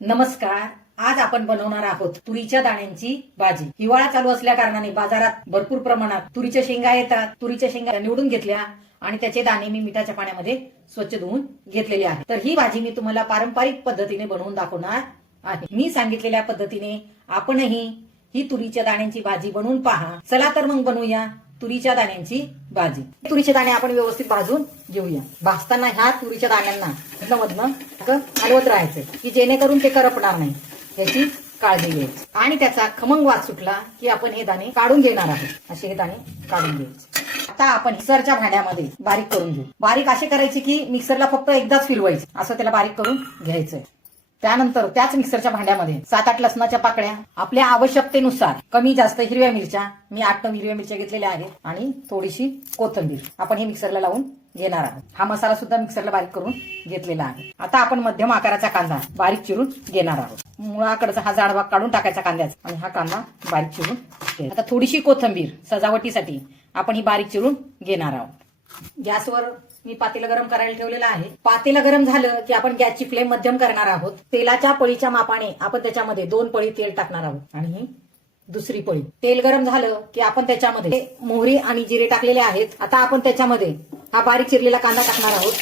नमस्कार. आज आपण बनवणार आहोत तुरीच्या दाण्यांची भाजी. हिवाळा चालू असल्या कारणाने बाजारात भरपूर प्रमाणात तुरीच्या शेंगा येतात. तुरीच्या शेंगा निवडून घेतल्या आणि त्याचे दाणे मी मिठाच्या पाण्यामध्ये स्वच्छ धुवून घेतलेले आहेत. तर ही भाजी मी तुम्हाला पारंपरिक पद्धतीने बनवून दाखवणार आहे. मी सांगितलेल्या पद्धतीने आपणही ही तुरीच्या दाण्यांची भाजी बनवून पहा. चला तर मग बनवूया तुरीच्या दाण्यांची भाजी. तुरीचे दाणे आपण व्यवस्थित भाजून घेऊया. भाजताना ह्या तुरीच्या दाण्यांना मधनं हलवत राहायचं की जेणेकरून ते करपणार नाही, याची काळजी घ्यायची. आणि त्याचा खमंग वास सुटला की आपण हे दाणे काढून घेणार आहोत. असे हे दाणे काढून घ्यायचे. आता आपण मिक्सरच्या भांड्यामध्ये बारीक करून घेऊ. बारीक असे करायचे की मिक्सरला फक्त एकदाच फिरवायचं, असं त्याला बारीक करून घ्यायचंय. त्यानंतर त्याच मिक्सरच्या भांड्यामध्ये 7-8 लसणाच्या पाकळ्या, आपल्या आवश्यकतेनुसार कमी जास्त हिरव्या मिरच्या, मी 8-9 हिरव्या मिरच्या घेतलेल्या आहेत, आणि थोडीशी कोथिंबीर आपण हे मिक्सरला लावून घेणार आहोत. हा मसाला सुद्धा मिक्सरला बारीक करून घेतलेला आहे. आता आपण मध्यम आकाराचा कांदा बारीक चिरून घेणार आहोत. मुळाकडचा हा जाड भाग काढून टाकायचा कांद्याचा, आणि हा कांदा बारीक चिरून घ्यायचा. आता थोडीशी कोथिंबीर सजावटीसाठी आपण ही बारीक चिरून घेणार आहोत. गॅसवर मी पातेलं गरम करायला ठेवलेलं आहे. पातेलं गरम झालं की आपण गॅसची फ्लेम मध्यम करणार आहोत. तेलाच्या पळीच्या मापाने आपण त्याच्यामध्ये 2 पळी तेल टाकणार आहोत, आणि ही दुसरी पळी. तेल गरम झालं की आपण त्याच्यामध्ये मोहरी आणि जिरे टाकलेले आहेत. आता आपण त्याच्यामध्ये हा बारीक चिरलेला कांदा टाकणार आहोत.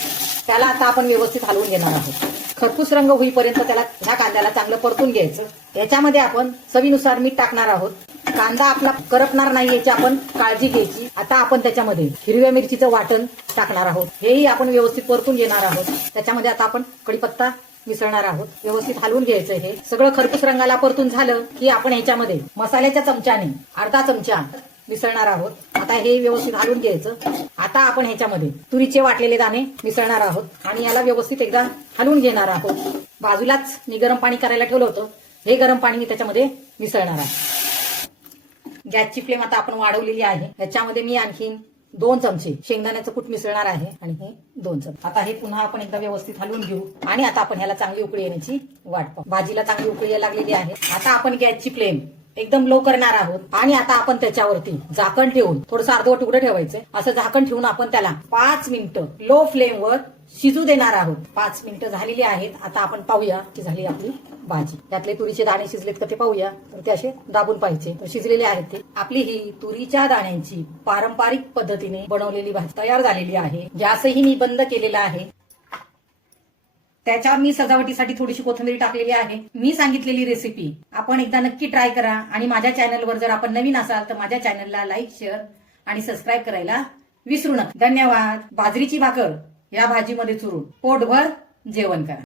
त्याला आता आपण व्यवस्थित हलवून घेणार आहोत. खरपूस रंग होईपर्यंत त्याला ह्या कांद्याला चांगलं परतून घ्यायचं. याच्यामध्ये आपण चवीनुसार मीठ टाकणार आहोत. कांदा आपला करपणार नाही याची आपण काळजी घ्यायची. आता आपण त्याच्यामध्ये हिरव्या मिरचीचं वाटण टाकणार आहोत. हेही आपण व्यवस्थित परतून घेणार आहोत. त्याच्यामध्ये आता आपण कढीपत्ता मिसळणार आहोत. व्यवस्थित हलवून घ्यायचं. हे सगळं खरपूस रंगाला परतून झालं की आपण ह्याच्यामध्ये मसाल्याच्या चमच्याने अर्धा चमचा मिसळणार आहोत. आता हे व्यवस्थित हलवून घ्यायचं. आता आपण ह्याच्यामध्ये तुरीचे वाटलेले दाणे मिसळणार आहोत, आणि याला व्यवस्थित एकदा हलवून घेणार आहोत. बाजूलाच मी गरम पाणी करायला ठेवलं होतं. हे गरम पाणी मी त्याच्यामध्ये मिसळणार आहे. गॅसची फ्लेम आता आपण वाढवलेली आहे. याच्यामध्ये मी आणखीन 2 चमचे शेंगदाण्याचं कूट मिसळणार आहे, आणि हे 2 चमचे. आता हे पुन्हा आपण एकदा व्यवस्थित हलवून घेऊ, आणि आता आपण ह्याला चांगली उकळी येण्याची वाट पाहू. भाजीला चांगली उकळी यायला लागलेली आहे. आता आपण गॅसची फ्लेम एकदम लो करणार आहोत, आणि आता आपण त्याच्यावरती झाकण ठेवून थोडंसं अर्धवट उघडं ठेवायचं. असं झाकण ठेवून आपण त्याला 5 मिनिटं लो फ्लेमवर शिजू देणार आहोत. 5 मिनिटं झालेली आहेत. आता आपण पाहूया की झाली आपली भाजी. त्यातले तुरीचे दाणे शिजलेत का ते पाहूया. तर ते असे दाबून पाहिजे. तर शिजलेले आहेत ते. आपली ही तुरीच्या दाण्यांची पारंपरिक पद्धतीने बनवलेली भाजी तयार झालेली आहे. गॅसही मी बंद केलेला आहे. त्याच्यावर मी सजावटीसाठी थोडीशी कोथिंबीर टाकलेली आहे. मी सांगितलेली रेसिपी आपण एकदा नक्की ट्राय करा, आणि माझ्या चॅनलवर जर आपण नवीन असाल तर माझ्या चॅनलला लाईक, शेअर आणि सबस्क्राईब करायला विसरू नका. धन्यवाद. बाजरीची भाकर या भाजीमध्ये चुरून पोटभर जेवण करा.